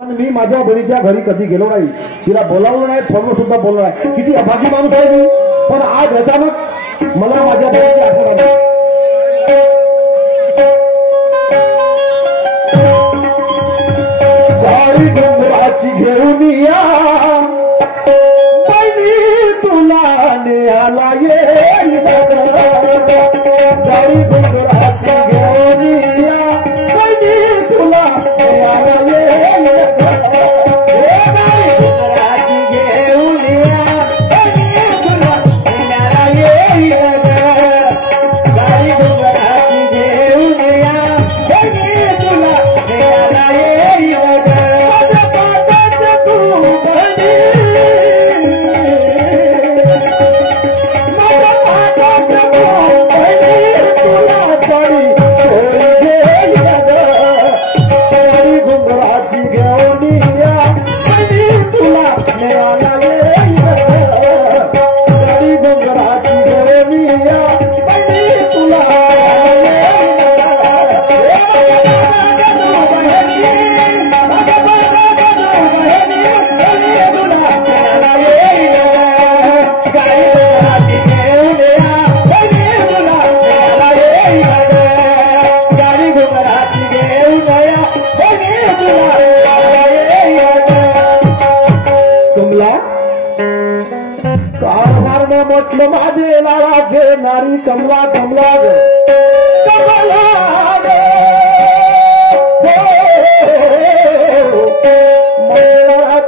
मी माझ्या बहिणीच्या घरी कधी गेलो नाही, तिला बोलावलं नाही, फोनवर सुद्धा बोललो नाही. किती अभागी माणूस आहे मी. पण आज अचानक मला माझ्या बहिणीची आठवण आली. गाडी डोंगराची घेऊन या बहिणी तुला न्यायला येईल. गाडी डोंगराची घेऊन या बहिणी तुला न्यायला येईल. म्हटलं माझे लावाचे नारी कमला कमला ग कमला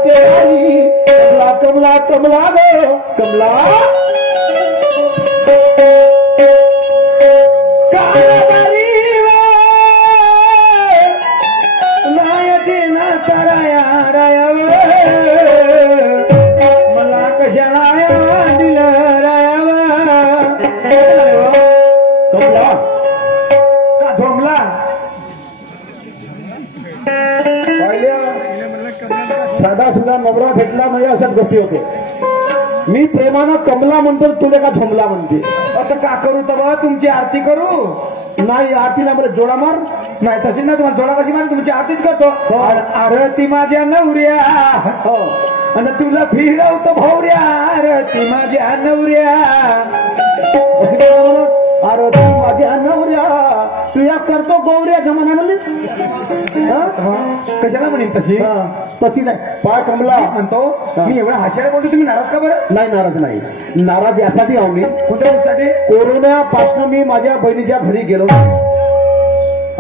गे आई कमला कमला कमला ग कमला नायते ना ताराया राया मला कशाला साधा सुद्धा नवरा भेटला नाही अशाच गोष्टी होते. मी प्रेमानं कमला म्हणतो, तुला का झोमला म्हणते. आता का करू तर तुमची आरती करू? नाही आरतीला मला जोडा मार. नाही तशी नाही, तुम्हाला जोडा कशी मार, तुमची आरतीच करतो. आरती माझ्या नवऱ्या आणि तुला फिरवतो भवऱ्या. आरती माझ्या नवऱ्या आरती माझ्या नवऱ्या तुया करतो गौऱ्या जमाना म्हणली. कशाला म्हणेन तशी? तशी नाही. पाय कमला म्हणतो मी एवढा हास्याला बोलतो, तुम्ही नाराज का बरं? नाही नाराज नाही. नाराज यासाठी आहो मी. कोणत्या गोष्टीसाठी? कोरोनापासून मी माझ्या बहिणीच्या घरी गेलो.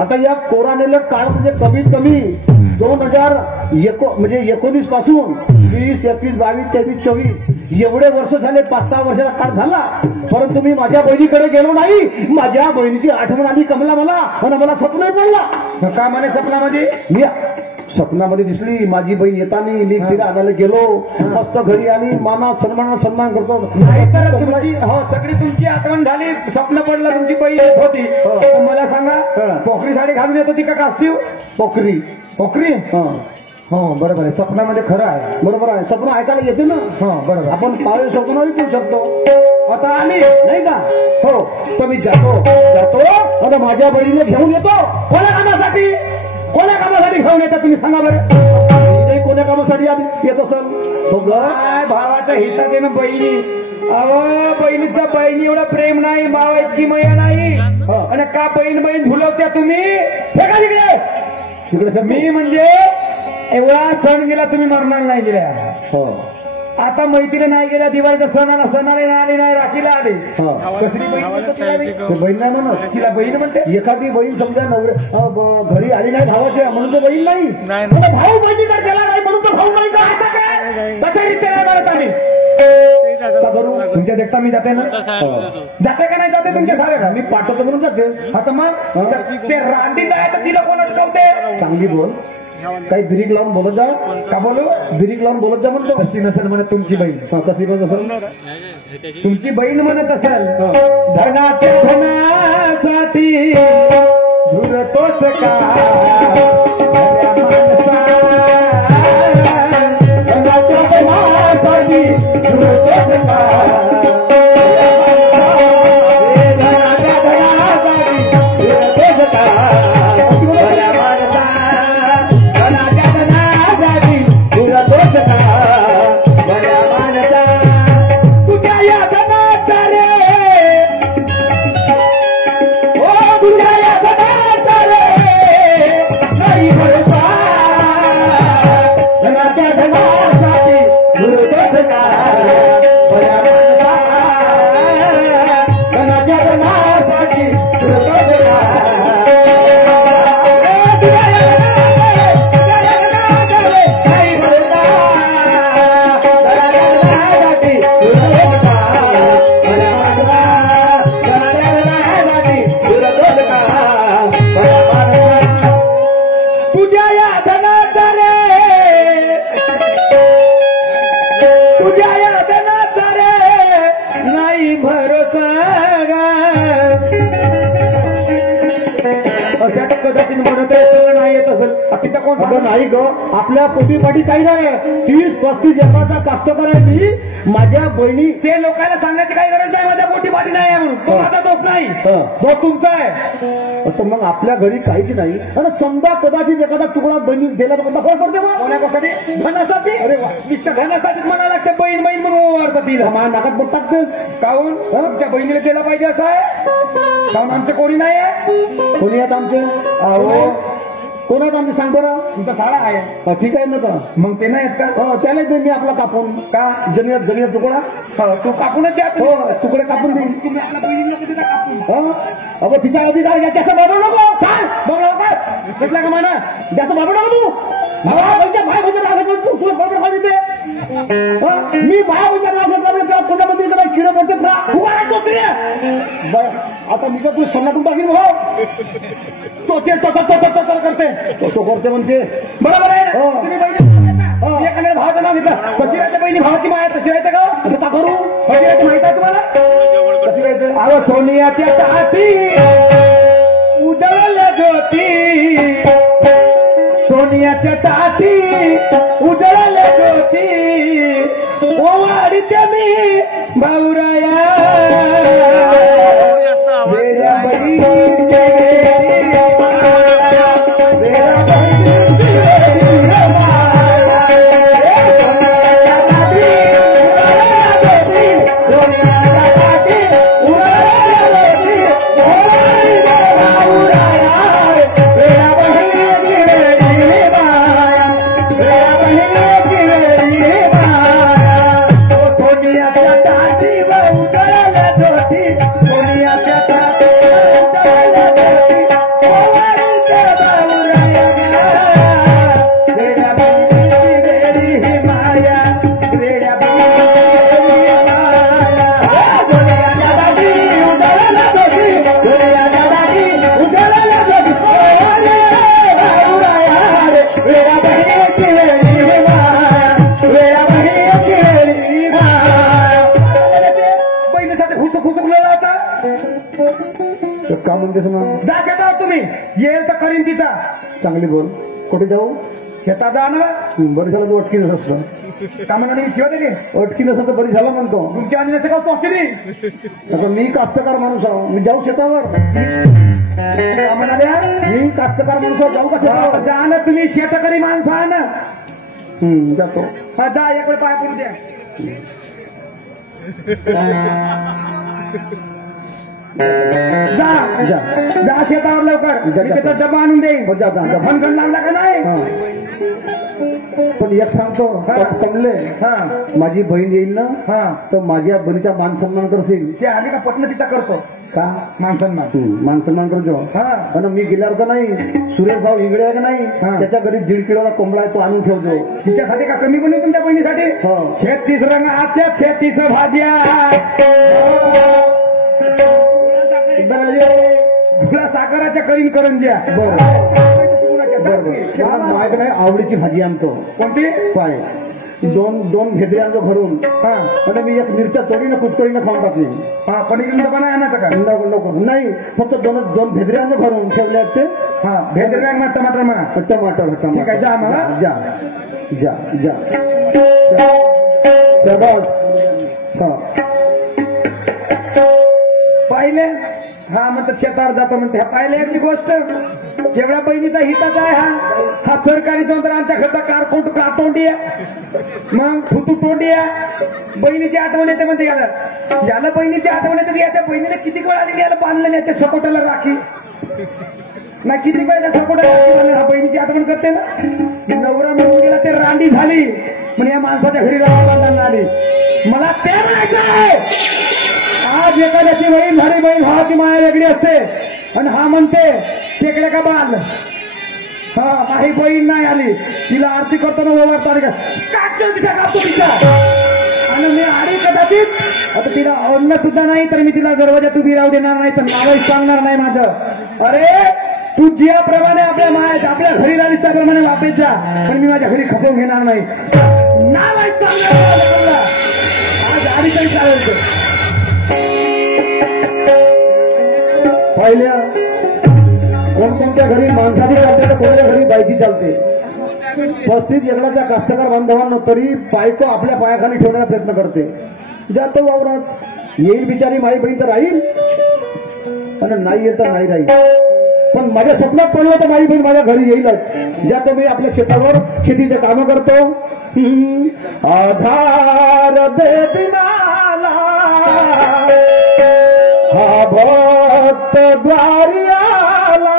आता या कोरोनेला काळ म्हणजे कमीत कमी 2019 पासून 20, 21, 22, 23, 24 एवढे वर्ष झाले. 5-6 वर्षाचा काळ झाला, परंतु मी माझ्या बहिणीकडे गेलो नाही. माझ्या बहिणीची आठवण आली कमला मला, आणि मला स्वप्नही पडला. का म्हणे स्वप्नामध्ये? मी स्वप्नामध्ये दिसली माझी बहीण येताना. मी तिला आणायला गेलो, मस्त घरी आली. माना सन्मान करतो. नाहीतर तुमची सगळी तुमची आठवण झाली, स्वप्न पडलं तुमची बहीण येत होती. मला सांगा, पोखरी साडी घालून येत होती का कास्तीव? पोखरी हो बरोबर आहे. स्वप्नामध्ये खरं आहे. बरोबर आहे. स्वप्न ऐकायला येते ना. बरोबर. आपण पावे स्वप्न विकू शकतो. आता आली नाही का? हो. तर मी जातो आता माझ्या बहिणीला घेऊन येतो. कोणा कामासाठी घेऊन येतात तुम्ही सांगा बरं? कोण्या कामासाठी येत असेल? भावाच्या हितात आहे ना बहिणी. बहिणीचा बहिणी एवढं प्रेम नाही, भावा इतकी मया नाही. आणि का बहीण झुलवत्या तुम्ही? फेका तिकडे. मी म्हणजे एवढा सण गेला, तुम्ही मरणार नाही गेल्या. आता मैत्रीला नाही गेल्या, दिवाळीच्या सणाला आली नाही, राखीला आली. कसली बहीण नाही म्हणत, तिला बहीण म्हणते. एखादी बहीण समजा नवरे घरी आली नाही भावाच्या म्हणून तो बहीण नाही. भाऊ बहिणीला गेला नाही म्हणून तो भाऊ नाही. कशा रिश्ते करत आम्ही? तुमच्या देखता मी जाते ना. जाते का नाही जाते तुमच्या साऱ्या? मी पाठवतो म्हणून जाते. आता मग ते रांडीच आहे तर तिला कोण अटकवते? चांगली बोल. काही बिरीक लावून बोलत जा. का बोलू? बिरीक लावून बोलत जा म्हणतो. तशी नसेल म्हणत तुमची बहीण. कशी बोलत असेल तुमची बहीण म्हणत असेल, धनाच्या धनासाठी झुरतोस का तिथं कोण अगं नाही ग, आपल्या पोटीपाठी काही नाही. 30-35 एकराचा कास्तकार आहे मी. माझ्या बहिणी ते लोकांना सांगण्याची काही गरज नाही माझ्या पोटी पाठी नाही आहे म्हणून. तो माझा दोष नाही, तो तुमचा आहे. तर मग आपल्या घरी काहीच नाही. आणि समजा कदाचित एखादा तुकडा बहिणी दिला तर कोणता फरक पडते मग? कोणासाठी? धनासाठी. अरे वा. नुसतं धनासाठीच म्हणायला लागतं बहीण बहीण म्हणून ओवाळतात तिला. माझ्या नाकात बोट टाकते. काहून? तुमच्या बहिणीला केलं पाहिजे असं आहे? काहून आमचं कोणी नाही आहे? कोणी आहेत आमचे? अहो कोण आहेत आमचे सांग बरं. तुमचा साडा आहे. ठीक आहे ना का? मग ते नाही आहेत का? त्याला दे मी आपला कापून. का? जमिनीत तुकडा. तू कापूनच द्या. हो तुकडे कापून देईन. तुम्ही आपल्या बहिणीला कधी द्या कापून. अगं तिचा अधिकार जास्त बाबू नको. काय बघा काय कसला का म्हणा जास्त बाबू नको तू. भाई तुला बरोबर खाली ते मी भाया विचारला कोणामध्ये किडे पडतात ना. आता मी तर तुला सन्नाटून टाकीन भाऊ. तो करते तो करते म्हणते. बरोबर आहे. तुम्ही बहिणी एखाद्या भावाचं नाव घेतलं. कशी राहते बहिणी भावाची माया तशी राहते का? का करू? कशी राहते माहित आहे तुम्हाला? कशी राहते? अहो सोनियाच्या हाती उजळल्या ज्योती. सोनियाच्या ताटी उजळल्या ज्योती. ओवाडीते मी भाऊराया वेड्या बहिणीचे का म्हणतेस ना? जा शेतावर तुम्ही. येईल तर करीन तिचा. चांगली बोल. कुठे जाऊ? शेतात जा ना. बरी झालं तू अटकी नसतं. का म्हणा शिवाय दिली अटकी नसतं तर बरी झालं म्हणतो. तुमच्या आधी नसतं का पोहोचली? आता मी कास्तकार माणूस आहो. मी जाऊ शेतावर. का म्हणाल्या? मी कास्तकार माणूस आहो. जाऊ का शेतावर? जा ना तुम्ही शेतकरी माणसं आहे ना. जातो. हा जा एक वेळ पाय पडू द्या. जा जा जा शेतावर लवकर. जा. मी त्याचा डबा आणून देईन. हो, जा. फणकण लागला का नाही? पण एक सांगतो कमले. माझी बहीण येईल ना तर माझ्या बहिणीचा मान सन्मान करशील. ते आम्ही का पटणं तिचा करतो का? मान सन्मान करतो. पण मी गेल्यावर का नाही सुरेश भाऊ इंगळे आहे का नाही त्याच्या घरी 1.5 किलोचा कोंबडा आहे तो आणून ठेवतो. तिच्यासाठी का कमी पण तुमच्या बहिणीसाठी? 36 रंगाच्या 36 भाज्या. तुला साखराच्या करीन करंज्या. माहित नाही आवडीची भाजी आणतो. कोणती? पाय दोन भेदरे आणतो घरून. आणि मी एक मिरच्या तोडीनं कुचकरीनं खाऊन टाकली. पनीर पण आणायचं का? नाही फक्त दोन भेदरे आणतो घरून ठेवले आहेत ते. भेदरे आणणार. टमाटर म्हणा. टमाटर ठीक आहे. जा मला जा. पाहिले. म्हणतात शेतावर जातो म्हणते. पाहिले याची गोष्ट जेवढ्या बहिणीचा हिताचा आहे. हा सरकारी तंत्र आमच्या घरचा कारतोंडी आहे. मग थुतू तोंडी आहे. बहिणीची आठवण येते म्हणते. याला बहिणीची आठवण येते. याच्या बहिणीने किती वेळ आली याला बांधलं याच्या सपोटाला राखी नाही. किती वेळ सपोटाला बहिणीची आठवण करते ना. नवरा म्हणून गेला ते रांडी झाली म्हणजे या माणसाच्या घरी बांधायला आली. मला ते म्हणायचं आहे. आज एखाद्याची बहीण झाली बहीण भावाची माया वेगळी असते. आणि हा म्हणते टेकड्या का बांध. काही बहीण नाही आली. तिला आरती करताना ओवाळता दिशा कापतो तिच्या. आणि मी आडी कदाचित आता तिला अन्न सुद्धा नाही तर मी तिला दरवाजात उभी राहू देणार नाही. तर नावही सांगणार नाही माझं. अरे तू ज्याप्रमाणे आपल्या मायात आपल्या घरी राहिलीस त्याप्रमाणे वापेत जा. पण मी माझ्या घरी खपवून घेणार नाही. नावही सांगणार. आज आडी काही चालेल. पहिल्या कोणकोणत्या घरी माणसाची चालते तर कोणाच्या घरी बायची चालते. 35 एकराच्या कास्तकार बांधवांना तरी बायको आपल्या पायाखाली ठेवण्याचा प्रयत्न करते. जातो वावरात, येईल बिचारी माई बहीण तर राहील आणि नाही येत तर नाही राहील. पण माझ्या स्वप्नात पडलं तर माई बहीण माझ्या घरी येईलच. ज्यातो मी आपल्या शेतावर शेतीचे कामं करतो. आधार दे दिनाला हा भक्त द्वारी आला,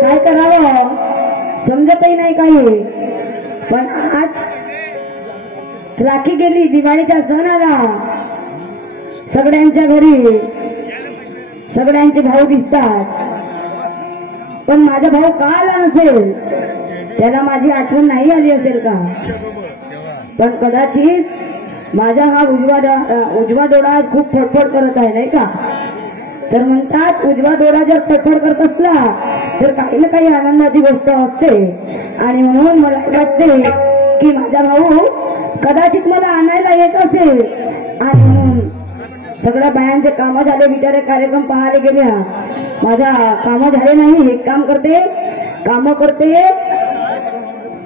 काय करावं समजतही नाही काही. पण आज राखी गेली, दिवाळीचा सण आला, सगळ्यांच्या घरी सगळ्यांचे भाऊ दिसतात. पण माझा भाऊ का आला नसेल, त्याला माझी आठवण नाही आली असेल का. पण कदाचित माझा हा उजवा डोळा खूप फडफड करत आहे नाही का. तर म्हणतात उजवा डोळा जर फडफड करत असला तर काही ना काही आनंदाची गोष्ट असते. आणि म्हणून मला वाटते की माझा भाऊ कदाचित मला आणायला येत असेल. आणि म्हणून सगळ्या बायांचे कामं झाले, बिचारे कार्यक्रम पाहायला गेल्या, माझा कामं झाले नाही. हे काम करते, कामं करते,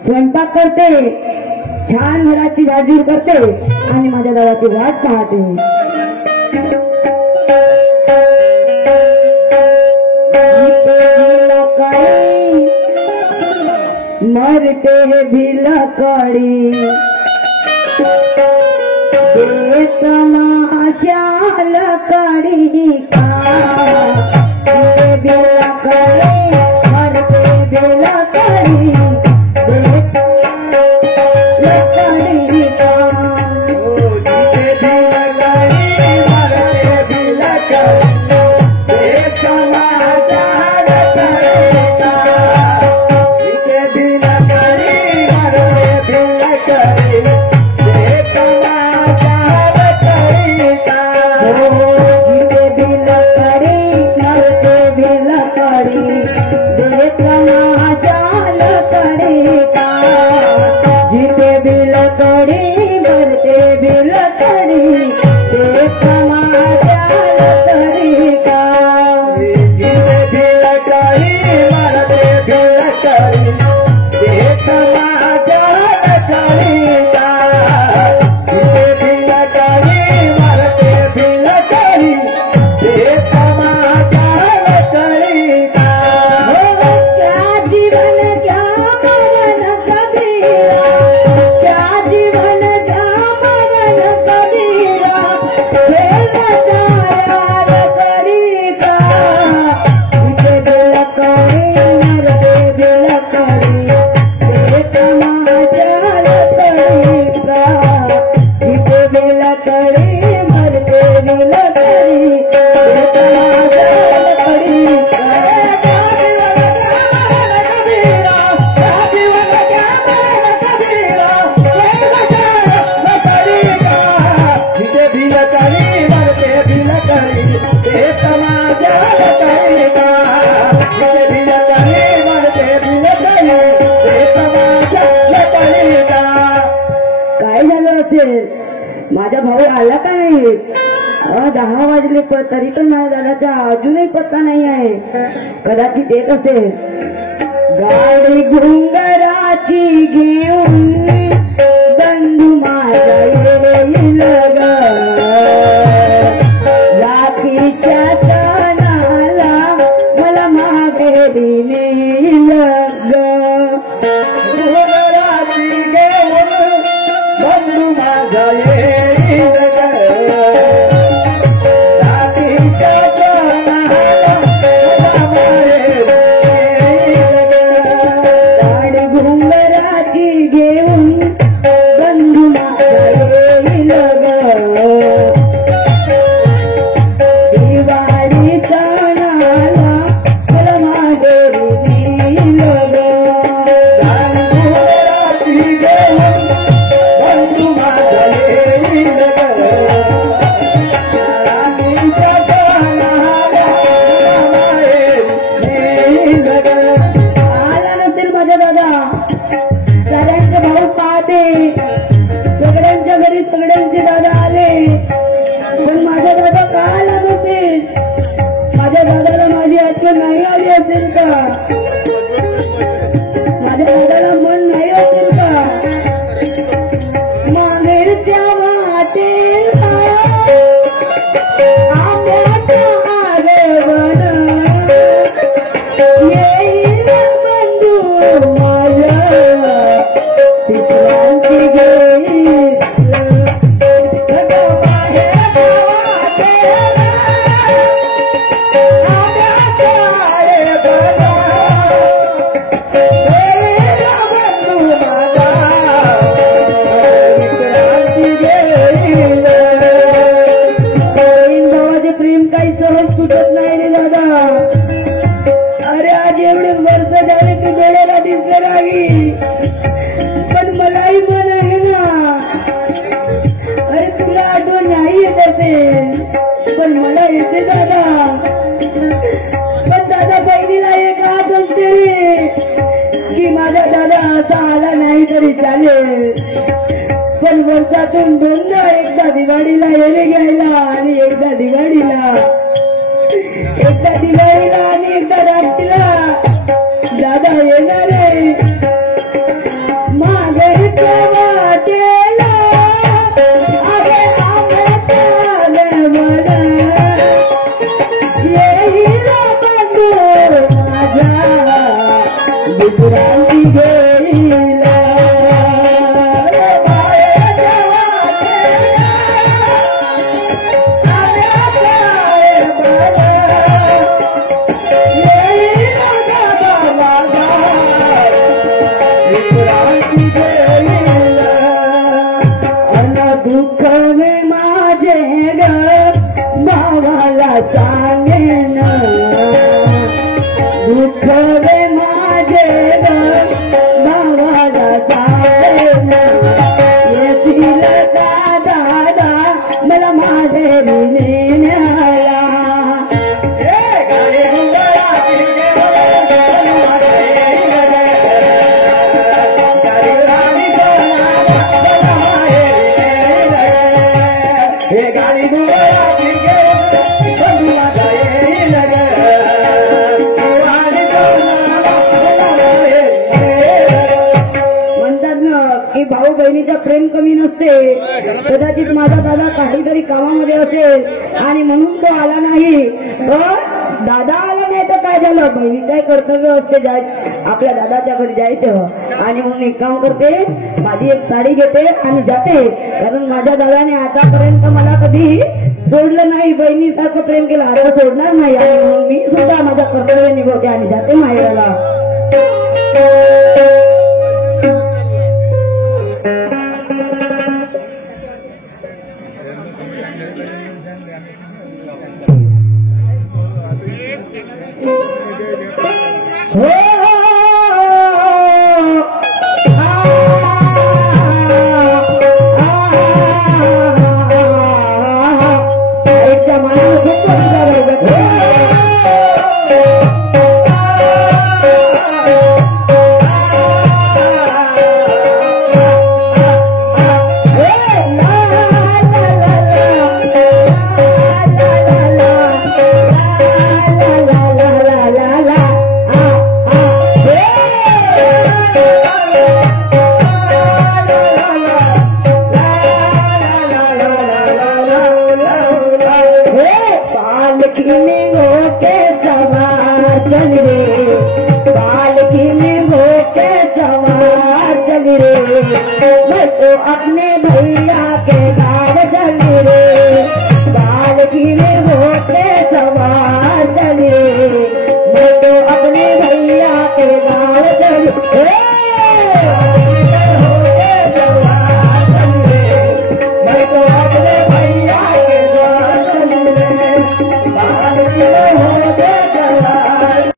स्वयंपाक करते, छान घराची झाडझूड करते आणि माझ्या दादाची वाट पाहते. मरते भी लकड़ी तमाशा लकड़ी का, भी लकड़ी मरते भी लकड़ी लकड़ी का. लतानी मरते भी लतानी हे तमाशा लतानी का मरते भी लतानी मरते भी लतानी हे तमाशा लतानी का. काय झालं असेल? माझा भाऊ आला का नाही? 10 वाजले तरी पण माझ्या दादाचा अजूनही पत्ता नाही आहे. कदाचित येत असेल. गाडी घुंगराची घेऊन बंधू माझा येईल ग, राखीच्या सणाला मला माघारी नेईल ग. घुंगराची घेऊन बंधू माझा येईल ग, राखीच्या सणाला मला माघारी नेईल ग. गाडी घुंगराची घेऊन बंधू माझा येईल ग, दिवाळी सणाला मला माघारी नेईल ग. घुंगराची घेऊन बंधू माझा येईल ग, राखीच्या सणाला मला नेईल ग. आला नसेल माझा दादा. सगळ्यांचे भाऊ पाहते, सगळ्यांच्या घरी सगळ्यांचे दादा आले, पण माझा दादा का आला नसेल? माझ्या दादाला माझी आठवण नाही आली असेल का? माझ्या दादाला मन नाही असेल का? माहेरच्या वाटेला आंब्याच्या आरवण येईल बंधू माझ्या पितरांची घेईल. गोविंदावाचे प्रेम काही सहज सुटत नाही रे दादा. अरे आज एवढे वर्ष झाले तू डोळ्याला दिसलं नाही, पण मलाही मन आहे ना. अरे तुला आठवण नाही येत असेल, पण मला येते दादा. पण दादा बहिणीला एक हात असते रे, की माझा दादा असा आला नाही तरी चालेल, पण वर्षातून दोनदा, एकदा दिवाळीला येणे घ्यायला आणि एकदा दिवाळीला, एकदा दिवाळीला आणि एकदा रात्रीला दादा येणार आहे. माघारीच्या वाटेला अरे आंब्याच्या आरवण येईल बंधू माझ्या विश्रांती घेईल. दुःख में माझे ग भावाला सांगेन, दुःख में माझे ग भावाला सांगेन. येतील का दादा मला माघारी नेण्याला. म्हणतात ना की भाऊ बहिणीचा प्रेम कमी नसते. कदाचित माझा दादा काहीतरी कामामध्ये असेल आणि म्हणून तो आला नाही. दादा आला नाही तर काय झालं? बहिणीचं कर्तव्य असते आपल्या दादाच्या घरी जायचं. आणि मग एक काम करते, माझी एक साडी घेते आणि जाते. कारण माझ्या दादाने आतापर्यंत मला कधी सोडलं नाही, बहिणीसारखं प्रेम केलं, आता सोडणार नाही. आणि म्हणून मी सुद्धा माझं कर्तव्य निभवते आणि जाते माहेराला. पालकी में होके सवार चल रे, पालकी में होके सवार चल रे, मैं तो अपने भैया के गाँव चल रे, पालकी में होके सवार चल रे, मैं तो अपने भैया के गाँव चल रे, मैं तो अपने भैया के गाँव चल रे,